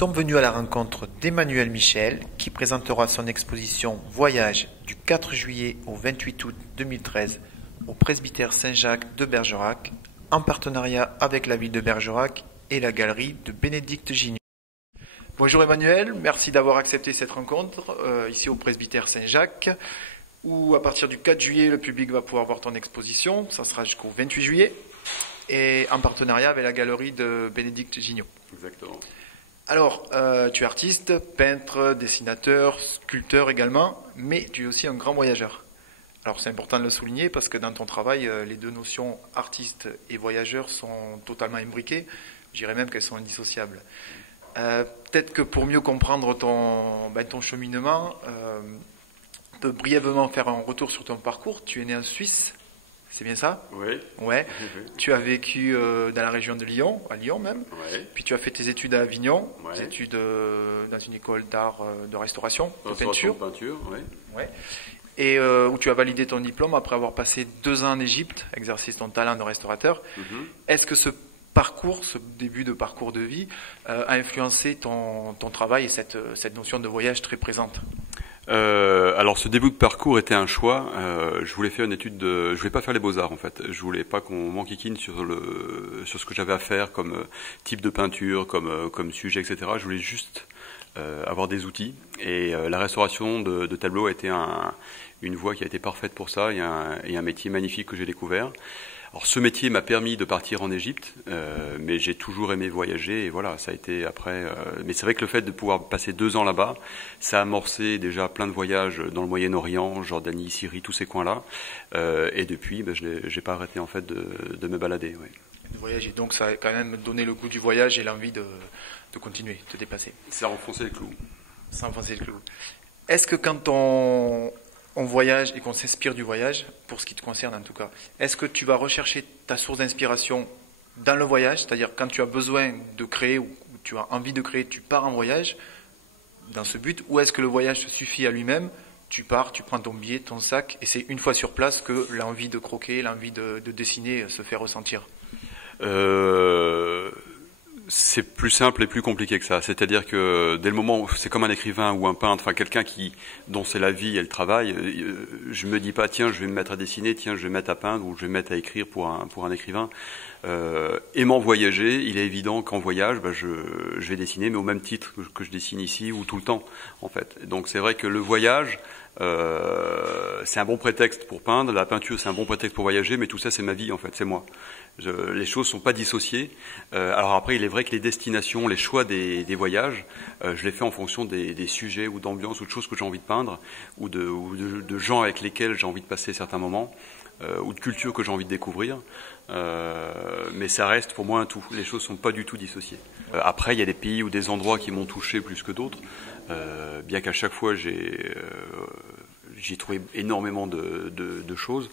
sommes venus à la rencontre d'Emmanuel Michel qui présentera son exposition Voyage du 4 juillet au 28 août 2013 au presbytère Saint-Jacques de Bergerac en partenariat avec la ville de Bergerac et la galerie de Bénédicte Gignoux. Bonjour Emmanuel, merci d'avoir accepté cette rencontre ici au presbytère Saint-Jacques où à partir du 4 juillet le public va pouvoir voir ton exposition, ça sera jusqu'au 28 juillet et en partenariat avec la galerie de Bénédicte Gignoux. Exactement. Alors, tu es artiste, peintre, dessinateur, sculpteur également, mais tu es aussi un grand voyageur. Alors c'est important de le souligner parce que dans ton travail, les deux notions artiste et voyageur sont totalement imbriquées, je dirais même qu'elles sont indissociables. Peut-être que pour mieux comprendre ton cheminement, on peut brièvement faire un retour sur ton parcours. Tu es né en Suisse, c'est bien ça? Oui. Ouais. Tu as vécu dans la région de Lyon, à Lyon même. Oui. Puis tu as fait tes études à Avignon, Ouais. des études dans une école d'art, de restauration, de Restauration peinture. de peinture, oui. Ouais. Et où tu as validé ton diplôme après avoir passé 2 ans en Égypte, exercer ton talent de restaurateur. Est-ce que ce parcours, ce début de parcours de vie, a influencé ton travail et cette notion de voyage très présente? Alors ce début de parcours était un choix. Je voulais faire une étude je voulais pas faire les beaux-arts en fait. Je voulais pas qu'on m'enquiquine sur ce que j'avais à faire comme type de peinture, comme sujet, etc. Je voulais juste avoir des outils. Et la restauration de tableaux a été une voie qui a été parfaite pour ça et un métier magnifique que j'ai découvert. Alors ce métier m'a permis de partir en Égypte, mais j'ai toujours aimé voyager et voilà, ça a été après. Mais c'est vrai que le fait de pouvoir passer 2 ans là-bas, ça a amorcé déjà plein de voyages dans le Moyen-Orient, Jordanie, Syrie, tous ces coins-là. Et depuis, j'ai pas arrêté en fait de me balader. Ouais. De voyager, donc ça a quand même donné le goût du voyage et l'envie de continuer, de dépasser. Ça a enfoncé le clou. Sans enfoncer le clou. Est-ce que quand on voyage et qu'on s'inspire du voyage, pour ce qui te concerne en tout cas, est-ce que tu vas rechercher ta source d'inspiration dans le voyage, c'est-à-dire quand tu as besoin de créer ou tu as envie de créer, tu pars en voyage dans ce but, ou est-ce que le voyage te suffit à lui-même, tu pars, tu prends ton billet, ton sac, et c'est une fois sur place que l'envie de croquer, l'envie de dessiner se fait ressentir? C'est plus simple et plus compliqué que ça. C'est-à-dire que dès le moment où c'est comme un écrivain ou un peintre, enfin quelqu'un dont c'est la vie et le travail, je me dis pas tiens je vais me mettre à dessiner, tiens je vais me mettre à peindre ou je vais me mettre à écrire pour un écrivain. Aimant voyager, il est évident qu'en voyage, je vais dessiner, mais au même titre que je dessine ici ou tout le temps en fait. Donc c'est vrai que le voyage c'est un bon prétexte pour peindre, la peinture c'est un bon prétexte pour voyager, mais tout ça c'est ma vie en fait, c'est moi. Les choses sont pas dissociées. Alors après, il est vrai que les destinations, les choix des voyages, je les fais en fonction des sujets ou d'ambiance ou de choses que j'ai envie de peindre ou de gens avec lesquels j'ai envie de passer certains moments ou de cultures que j'ai envie de découvrir. Mais ça reste pour moi un tout. Les choses sont pas du tout dissociées. Après, il y a des pays ou des endroits qui m'ont touché plus que d'autres, bien qu'à chaque fois j'ai trouvé énormément de choses,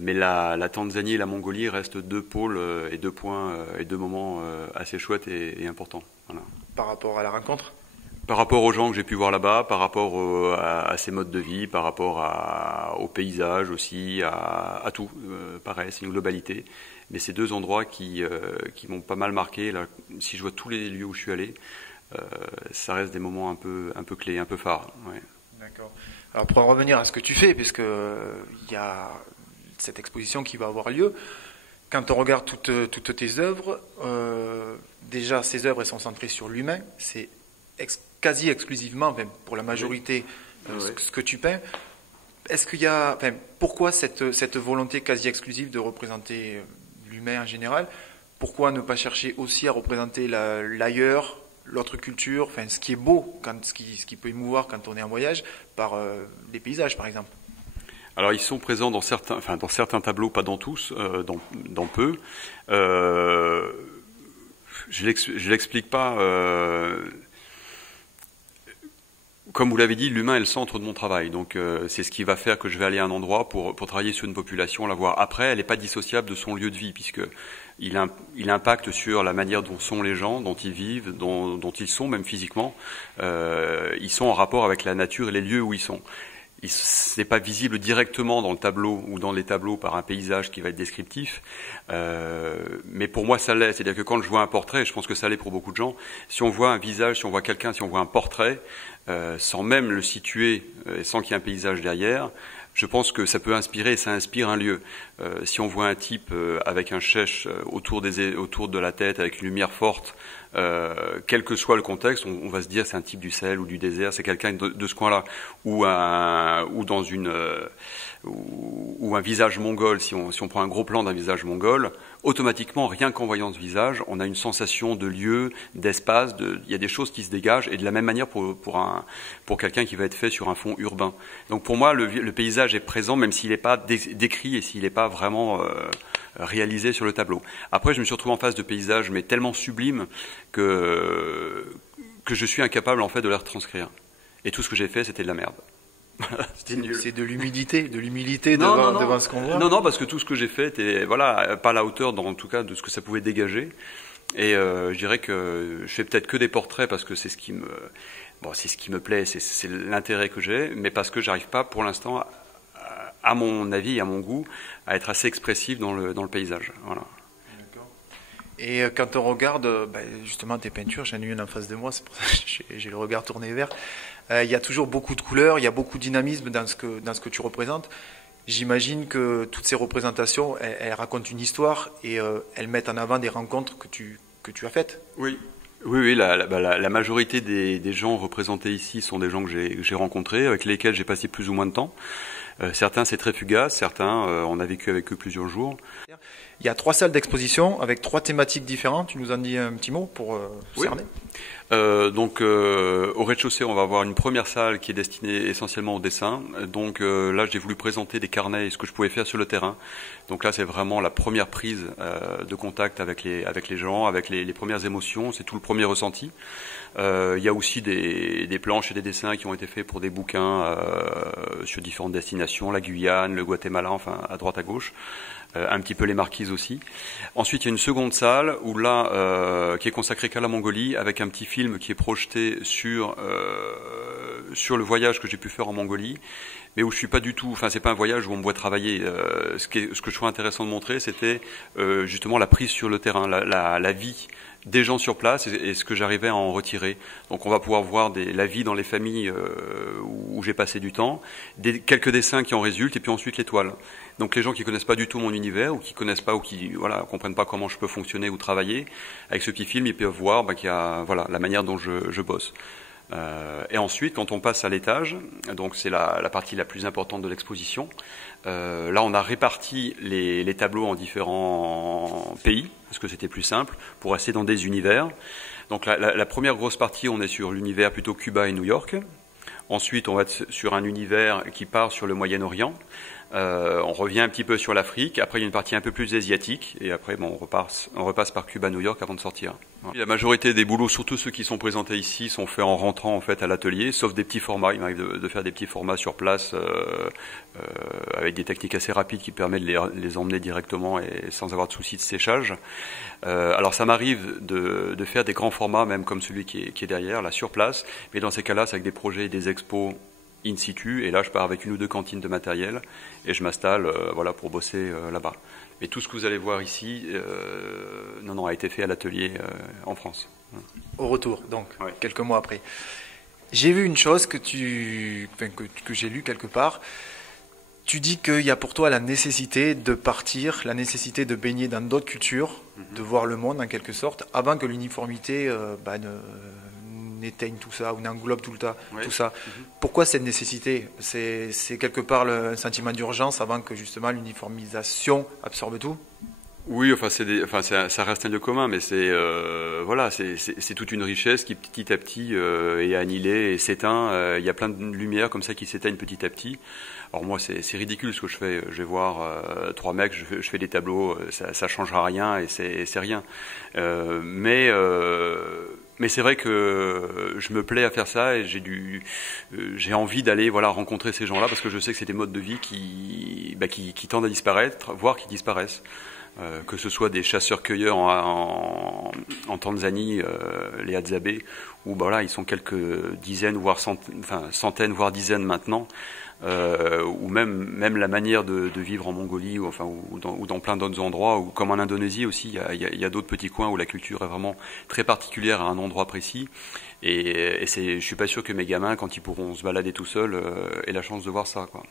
mais la Tanzanie et la Mongolie restent 2 pôles et 2 points et 2 moments assez chouettes et importants. Voilà. Par rapport à la rencontre? Par rapport aux gens que j'ai pu voir là-bas, par rapport à ces modes de vie, par rapport au paysage aussi, à tout. Pareil, c'est une globalité. Mais ces 2 endroits qui m'ont pas mal marqué, là, si je vois tous les lieux où je suis allé, ça reste des moments un peu clés, un peu phares. Ouais. D'accord. Alors pour en revenir à ce que tu fais, puisque il y a cette exposition qui va avoir lieu, quand on regarde toutes tes œuvres, déjà ces œuvres elles sont centrées sur l'humain, c'est quasi exclusivement, enfin, pour la majorité, ce que tu peins. Est-ce qu'il y a, pourquoi cette volonté quasi exclusive de représenter l'humain en général? Pourquoi ne pas chercher aussi à représenter l'ailleurs, l'autre culture, enfin ce qui est beau, ce qui peut émouvoir quand on est en voyage, par des paysages par exemple? Alors ils sont présents dans certains tableaux, pas dans tous, dans peu. Je l'explique pas. Comme vous l'avez dit, l'humain est le centre de mon travail. Donc c'est ce qui va faire que je vais aller à un endroit pour travailler sur une population, la voir. Après, elle n'est pas dissociable de son lieu de vie, puisque il impacte sur la manière dont sont les gens, dont ils vivent, dont ils sont, même physiquement. Ils sont en rapport avec la nature et les lieux où ils sont. c'est pas visible directement dans le tableau ou dans les tableaux par un paysage qui va être descriptif, mais pour moi ça l'est. C'est-à-dire que quand je vois un portrait, je pense que ça l'est pour beaucoup de gens, si on voit un visage, si on voit quelqu'un, si on voit un portrait, sans même le situer, sans qu'il y ait un paysage derrière, je pense que ça peut inspirer et ça inspire un lieu. Si on voit un type avec un chèche autour de la tête, avec une lumière forte, quel que soit le contexte, on va se dire c'est un type du Sahel ou du désert, c'est quelqu'un de ce coin-là, ou un visage mongol. Si on prend un gros plan d'un visage mongol, automatiquement, rien qu'en voyant ce visage, on a une sensation de lieu, d'espace, il y a des choses qui se dégagent, et de la même manière pour quelqu'un qui va être fait sur un fond urbain. Donc pour moi, le paysage est présent, même s'il n'est pas décrit et s'il n'est pas vraiment réalisé sur le tableau. Après, je me suis retrouvé en face de paysages, mais tellement sublimes que je suis incapable en fait de les retranscrire. Et tout ce que j'ai fait, c'était de la merde. C'était nul. C'est de l'humilité devant ce qu'on voit. Non, parce que tout ce que j'ai fait était pas à la hauteur, en tout cas, de ce que ça pouvait dégager. Et je dirais que je fais peut-être que des portraits parce que c'est ce qui me plaît, c'est l'intérêt que j'ai, mais parce que j'arrive pas pour l'instant, à mon avis et à mon goût, à être assez expressif dans le paysage. Voilà. Et quand on regarde justement tes peintures, j'en ai une en face de moi, c'est pour ça que j'ai le regard tourné vers. Il y a toujours beaucoup de couleurs, il y a beaucoup de dynamisme dans ce que tu représentes. J'imagine que toutes ces représentations, elles racontent une histoire et elles mettent en avant des rencontres que tu as faites. Oui. Oui, la majorité des gens représentés ici sont des gens que j'ai rencontrés, avec lesquels j'ai passé plus ou moins de temps. Certains, c'est très fugace, certains, on a vécu avec eux plusieurs jours. Il y a 3 salles d'exposition avec 3 thématiques différentes. Tu nous en dis un petit mot pour cerner ? Donc au rez-de-chaussée, on va avoir une première salle qui est destinée essentiellement au dessin. Donc là, j'ai voulu présenter des carnets et ce que je pouvais faire sur le terrain. Donc là, c'est vraiment la première prise de contact avec les gens, avec les premières émotions. C'est tout le premier ressenti. Il y a aussi des planches et des dessins qui ont été faits pour des bouquins sur différentes destinations, la Guyane, le Guatemala, enfin à droite à gauche. Un petit peu les marquises aussi. Ensuite, il y a une seconde salle où là, qui est consacrée qu'à la Mongolie, avec un petit film qui est projeté sur le voyage que j'ai pu faire en Mongolie, mais où je suis pas du tout. Enfin, c'est pas un voyage où on me voit travailler. Ce que je trouvais intéressant de montrer, c'était justement la prise sur le terrain, la vie des gens sur place et ce que j'arrivais à en retirer. Donc on va pouvoir voir la vie dans les familles où j'ai passé du temps, quelques dessins qui en résultent et puis ensuite les toiles. Donc les gens qui connaissent pas du tout mon univers ou qui connaissent pas ou qui comprennent pas comment je peux fonctionner ou travailler, avec ce petit film ils peuvent voir qu'il y a la manière dont je bosse. Et ensuite, quand on passe à l'étage, donc c'est la partie la plus importante de l'exposition, là on a réparti les tableaux en différents pays, parce que c'était plus simple, pour rester dans des univers. Donc la première grosse partie, on est sur l'univers plutôt Cuba et New York. Ensuite, on va être sur un univers qui part sur le Moyen-Orient. On revient un petit peu sur l'Afrique. Après, il y a une partie un peu plus asiatique. Et après, on repasse par Cuba, New York avant de sortir. Voilà. La majorité des boulots, surtout ceux qui sont présentés ici, sont faits en rentrant en fait à l'atelier, sauf des petits formats. Il m'arrive de faire des petits formats sur place avec des techniques assez rapides qui permettent de les emmener directement et sans avoir de soucis de séchage. Alors, ça m'arrive de faire des grands formats, même comme celui qui est derrière, là, sur place. Mais dans ces cas-là, c'est avec des projets et des expos in situ, et là je pars avec 1 ou 2 cantines de matériel et je m'installe pour bosser là-bas. Mais tout ce que vous allez voir ici a été fait à l'atelier en France. Au retour, donc, ouais. Quelques mois après. J'ai vu une chose que j'ai lu quelque part. Tu dis qu'il y a pour toi la nécessité de partir, la nécessité de baigner dans d'autres cultures, de voir le monde en quelque sorte, avant que l'uniformité n'éteigne tout ça ou n'englobe tout ça. Pourquoi cette nécessité ? C'est quelque part un sentiment d'urgence avant que justement l'uniformisation absorbe tout ? Oui, ça reste un lieu commun, mais c'est toute une richesse qui petit à petit est annihilée et s'éteint. Il y a plein de lumières comme ça qui s'éteignent petit à petit. Alors moi, c'est ridicule ce que je fais. Je vais voir 3 mecs, je fais des tableaux, ça changera rien et c'est rien. Mais c'est vrai que je me plais à faire ça et j'ai envie d'aller rencontrer ces gens-là parce que je sais que c'est des modes de vie qui tendent à disparaître, voire qui disparaissent. que ce soit des chasseurs-cueilleurs en Tanzanie, les Hadzabe, où bah, voilà, ils sont quelques dizaines, voire centaines, voire dizaines maintenant, ou même la manière de vivre en Mongolie, ou dans plein d'autres endroits, ou comme en Indonésie aussi, il y a d'autres petits coins où la culture est vraiment très particulière à un endroit précis. Et je suis pas sûr que mes gamins, quand ils pourront se balader tout seuls, aient la chance de voir ça, quoi.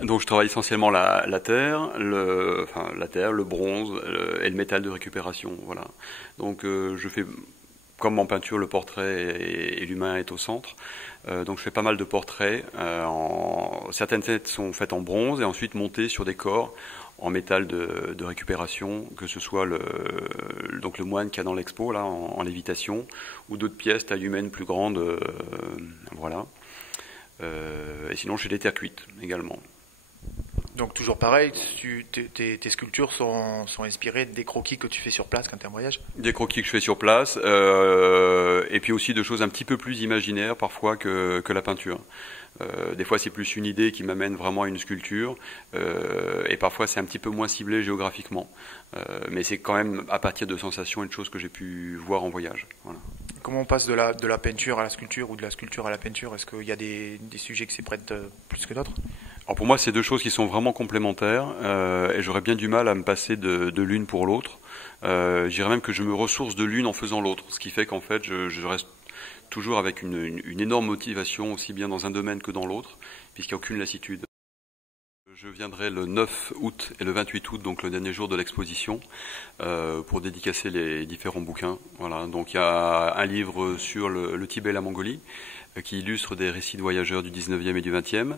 Donc je travaille essentiellement la terre, le bronze et le métal de récupération. Voilà. Donc je fais, comme en peinture, le portrait et l'humain est au centre. Donc je fais pas mal de portraits. Certaines têtes sont faites en bronze et ensuite montées sur des corps en métal de récupération, que ce soit donc le moine qu'il y a dans l'expo là en lévitation, ou d'autres pièces taille humaine plus grandes. Voilà. Et sinon, je fais des terres cuites également. Donc toujours pareil, tes sculptures sont inspirées des croquis que tu fais sur place quand tu es en voyage? Des croquis que je fais sur place, et puis aussi de choses un petit peu plus imaginaires parfois que la peinture. Des fois, c'est plus une idée qui m'amène vraiment à une sculpture, et parfois c'est un petit peu moins ciblé géographiquement. Mais c'est quand même à partir de sensations et de choses que j'ai pu voir en voyage. Voilà. Comment on passe de la peinture à la sculpture ou de la sculpture à la peinture? Est-ce qu'il y a des sujets qui s'y prêtent plus que d'autres? Alors pour moi, c'est deux choses qui sont vraiment complémentaires, et j'aurais bien du mal à me passer de l'une pour l'autre. Je dirais même que je me ressource de l'une en faisant l'autre, ce qui fait qu'en fait, je reste toujours avec une énorme motivation, aussi bien dans un domaine que dans l'autre, puisqu'il n'y a aucune lassitude. Je viendrai le 9 août et le 28 août, donc le dernier jour de l'exposition, pour dédicacer les différents bouquins. Voilà. Donc il y a un livre sur le Tibet et la Mongolie, qui illustre des récits de voyageurs du 19e et du 20e.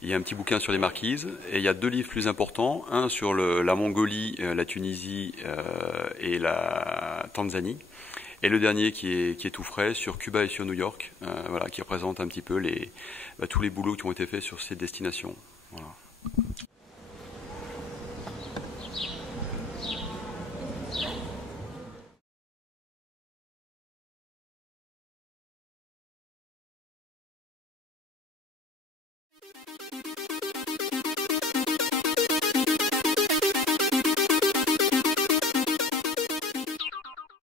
Il y a un petit bouquin sur les marquises, et il y a deux livres plus importants, un sur la Mongolie, la Tunisie et la Tanzanie, et le dernier qui est tout frais sur Cuba et sur New York, voilà, qui représente un petit peu tous les boulots qui ont été faits sur ces destinations. Voilà.